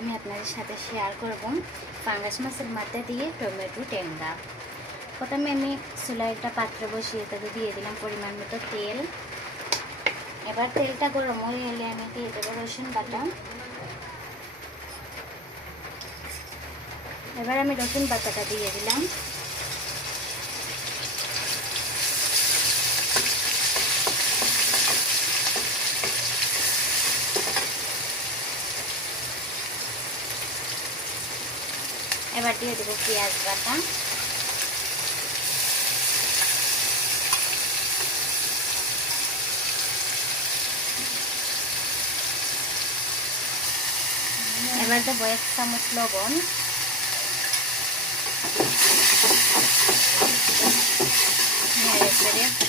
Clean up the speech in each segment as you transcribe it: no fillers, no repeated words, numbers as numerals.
আমি আপনাদের সাথে শেয়ার করব পাঙ্গাস মাছের মাথা দিয়ে টমেটো টেঙ্গা। প্রথমে আমি চুলায় একটা পাত্র বসিয়ে তাতে দিয়ে দিলাম পরিমাণ মতো তেল। এবার তেলটা গরম হয়ে এলে আমি দিয়ে দেবো রসুন বাটা। এবার আমি রসুন বাটাটা দিয়ে দিলাম। এবার দিয়ে দেবো পেঁয়াজ বাটা। এবার দেবো 1 চামচ লবণ।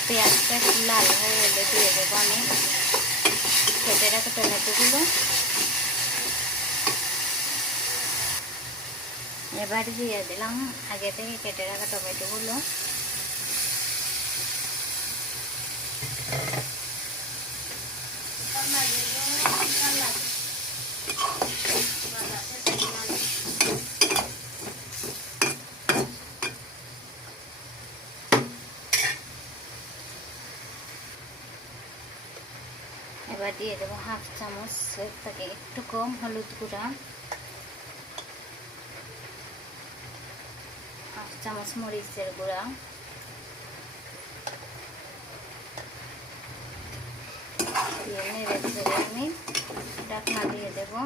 পেঁয়াজটা লাল হয়ে এলে দিয়ে দেবো আমি কেটে রাখা টমেটোগুলো। এবার দিয়ে দিলাম আগে থেকে কেটে রাখা টমেটোগুলো। এবার দিয়ে দেবো 1/2 চামচ থেকে একটু কম হলুদ গুঁড়া, 1/2 চামচ মরিচের গুঁড়া, দিয়ে নেড়ে চেড়ে আমি ঢাকনা দিয়ে দেবো।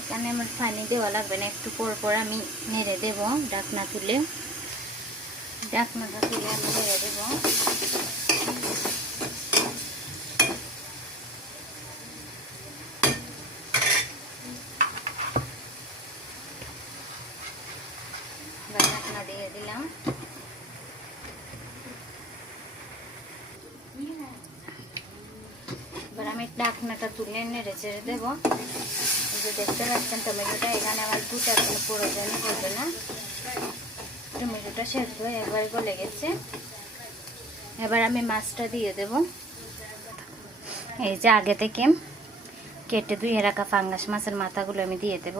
এখানে আমার পানি দেওয়া লাগবে না, একটু পর পর আমি নেড়ে দেব। ঢাকনাটা তুলে আমি নেড়ে দেব। ঢাকনা দিয়ে দিলাম। এবার আমি ঢাকনাটা তুলে নেড়ে চেড়ে দেবো। যে দেখতে পাচ্ছেন টমেটোটা এখানে আমার দুটার কোনো প্রয়োজনই পড়বে না, টমেটোটা সেদ্ধ একবার গলে গেছে। এবার আমি মাছটা দিয়ে দেব। এই যে আগে থেকে কেটে ধুয়ে রাখা পাঙ্গাস মাছের মাথাগুলো আমি দিয়ে দেব।